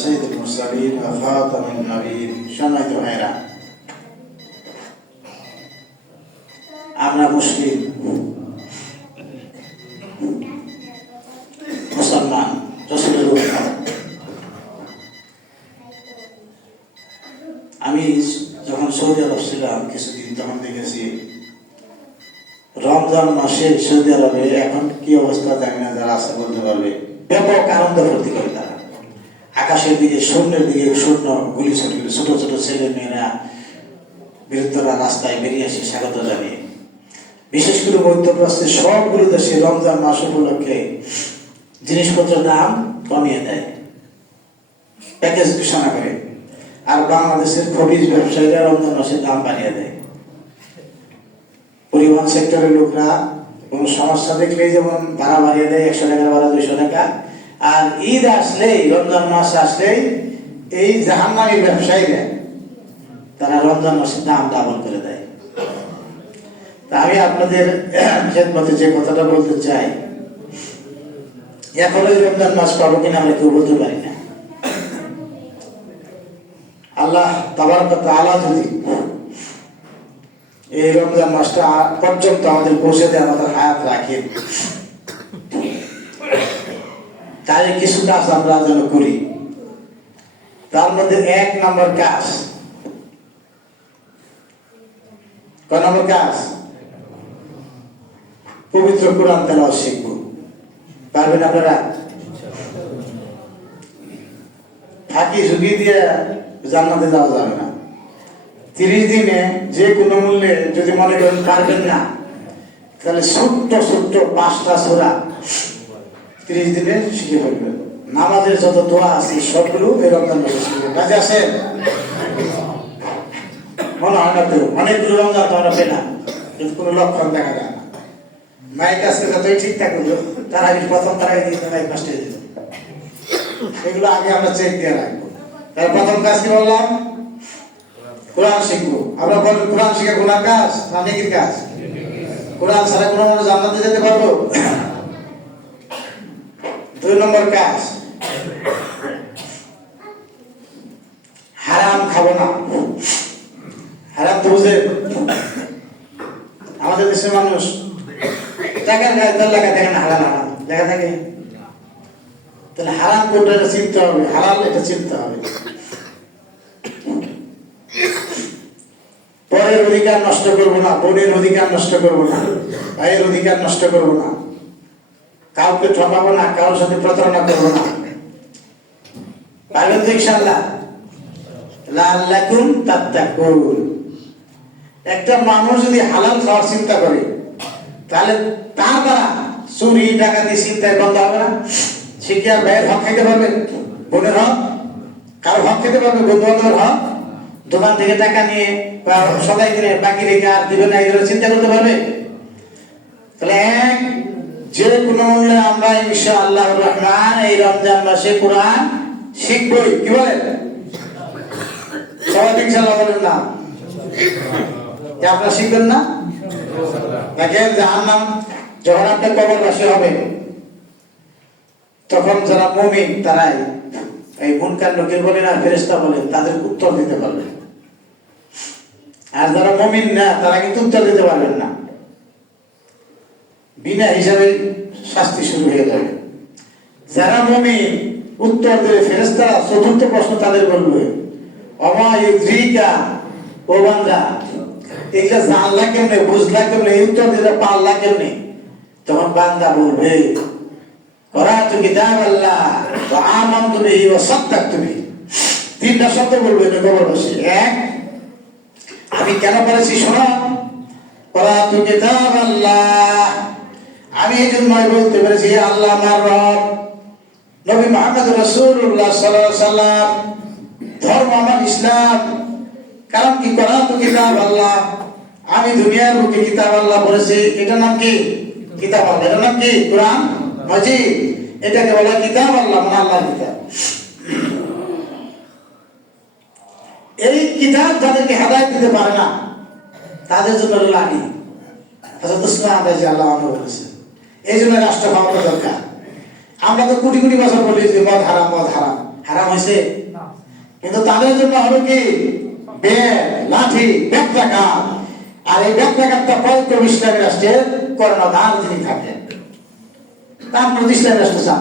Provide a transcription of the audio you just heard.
সাইয়্যিদুল মুরসালিন ওয়া খাতামুন নবীয়্যিন। সম্মানিত ভাইরা, আমরা মুসলিম মুসলমান রাসূলের উম্মত। আমি যখন সৌদি আরব ছিলাম কিছুদিন, তখন দেখেছি রমজান মাসে সৌদি আরবে এখন কি অবস্থা জানি না, যারা আছে বলতে পারবে, ব্যাপক আনন্দ ফুর্তি করে তারা। আকাশের দিকে, শূন্যের দিকে শূন্য গুলি ছুটে, ছোট ছোট ছেলে মেয়েরা বৃদ্ধরা রাস্তায় বেরিয়ে আসে স্বাগত জানিয়ে। বিশেষ করে মধ্যপ্রাচ্যের সবগুলো দেশে রমজান মাস উপলক্ষে জিনিসপত্রের দাম কমিয়ে দেয়, প্যাকেজ ঘোষণা করে। আর বাংলাদেশের খবিজ ব্যবসায়ীরা রমজান মাসের দাম বাড়িয়ে দেয়। পরিবহন সেক্টরের লোকরা কোনো সমস্যা দেখলেই যেমন ভাড়া বাড়িয়ে দেয়, 100 টাকার ভাড়া 200 টাকা। আর ঈদ আসলেই, রমজান মাস আসলেই এই জাহান্নামী ব্যবসায়ীরা তারা রমজান মাসের দাম ডাবল করে দেয়। তা আমি আপনাদের খেদমতে যে কথাটা বলতে চাই, এখন ওই রমজান মাস পাবো কিনা আমরা কেউ বলতে পারি না। আল্লাহ তাবারক ওয়া তাআলা যদি এই রমজান মাসটা পর্যন্ত আমাদের পৌঁছে দেয়, আমাদের হায়াত রাখেন, তাহলে কিছু কাজ আমরা যেন করি। তার মধ্যে 1 নম্বর কাজ, কয় নম্বর কাজ? পবিত্র কোরআন তেলাওয়াত শিখব। পারবেন আপনারা? ফাঁকি ঝুঁকি দিয়ে জান্নাতে যাওয়া যাবে না। 30 দিনে যে কোনো মূল্যে যদি মনে করেন পারবেন না, তাহলে ছোট্ট ছোট্ট 5টা সূরা 30 দিনে শিখে ফেলবেন। নামাজের যত দোয়া আছে সবগুলো এই রমজান মাসে শিখবেন। কাজে আসেন? মনে হয় না তো, অনেকগুলো রমজান তো আমরা পেলাম, কিন্তু কোনো লক্ষণ দেখা যায় না। মায়ের কাছে যতই ঠিকঠাক হলো, তার আগে প্রথম তার আগে দিতে মাইক নষ্ট হয়ে যেত। এগুলো আগে আমরা চেক দিয়ে রাখবো। তার প্রথম কাজ কি বললাম? কোরআন শিখবো। আমরা বলবো কোরআন শিখে গুনার কাজ না নেকির কাজ? কোরআন ছাড়া কোনো মানুষ জান্নাতে যেতে পারবো? 2 নম্বর কাজ, হারাম খাবো না। হারাম তো বুঝে, আমাদের দেশের মানুষ টাকার গায়ে 10 টাকা দেখেন, হারাম হারাম লেখা থাকে। তাহলে হারাম কোনটা এটা চিনতে হবে, হালাল এটা চিনতে হবে। পরের অধিকার নষ্ট করবো না, বোনের অধিকার নষ্ট করবো না, ভাইয়ের অধিকার নষ্ট করবো না, কাউকে ঠকাবো না, কারোর সাথে প্রতারণা করবো না। পারবেন তো ইনশাআল্লাহ? লাআল্লাকুম তাত্তাকুন। একটা মানুষ যদি হালাল খাওয়ার চিন্তা করে, তাহলে তার দ্বারা চুরি ডাকাতি চিন্তায় বন্ধ হবে না। সে কি আর ভাইয়ের হক খাইতে পারবে? বোনের হক? কারো হক খেতে পারবে? বন্ধু বান্ধবের হক? দোকান থেকে টাকা নিয়ে সবাই কিনে বাকি রেখে আর দিবে না, এগুলো চিন্তা করতে পারবে? তাহলে যে কোনো মূল্যে আমরা ইনশাআল্লাহুর রহমান এই রমজান মাসে কোরআন শিখবই। কি বলেন? সবাই ইনশাআল্লাহ বলেন না? আপনারা শিখবেন না? দেখেন, জাহান্নাম যখন আপনার কবরবাসী হবে, তখন যারা মুমিন তারাই এই মুনকার নকির বলেন আর ফেরেশতা বলেন, তাদের উত্তর দিতে পারবেন। আর যারা মুমিন না, তারা কিন্তু উত্তর দিতে পারবেন না। বিনা হিসাবে শাস্তি শুরু হয়ে যাবে। যারা মুমিন উত্তর দেবে, ফেরেশতারা চতুর্থ প্রশ্ন তাদের বলবে, ওমা ইউদ্রিকা, ও বান্দা এগুলা জানলা কেমনে, বুঝলা কেমনে, এই উত্তর দিতে পারলা কেমনে? তখন বান্দা বলবে, করাতু কিতাবাল্লাহ ওয়া আমানতু বিহি ওয়া সাদ্দাকতু বিহি। 3টা শব্দ বলবে কবরবাসী। 1, আমি কেন পড়েছি শোনো, করাতু কিতাবাল্লাহ, আমি এই জন্যই বলতে পেরেছি আল্লাহ আমার রব, নবী মুহাম্মদ রাসূলুল্লাহ সাল্লাল্লাহু আলাইহি সাল্লাম, ধর্ম আমার ইসলাম। কারণ কি? করাতু কিতাবাল্লাহ, আমি দুনিয়ার বুকে কিতাব আল্লাহ পড়েছি। এটার নাম কি? কিতাব আল্লাহ। এটার নাম কি? কোরআন মাজিদ। এটাকে বলা কিতাব আল্লাহ, মানে আল্লাহর কিতাব। এই কিতাব যাদেরকে হেদায়েত দিতে পারে না, তাদের জন্য লাগি হযরত উসমান রাজি আল্লাহু আনহু বলেছেন। এই জন্য রাষ্ট্র ক্ষমতা দরকার। আমরা তো কোটি কোটি বছর বলি যে মদ হারাম, মদ হারাম। হারাম হয়েছে হয়েছে? কিন্তু তাদের জন্য হলো কি ব্যাগ, লাঠি, ব্যাকপ্যাকার। আর এই ব্যাকপ্যাকারটা প্রয়োগ করবে ইসলামী রাষ্ট্রের কর্ণধার যিনি থাকেন, তার প্রতি ইসলামী রাষ্ট্র চান না।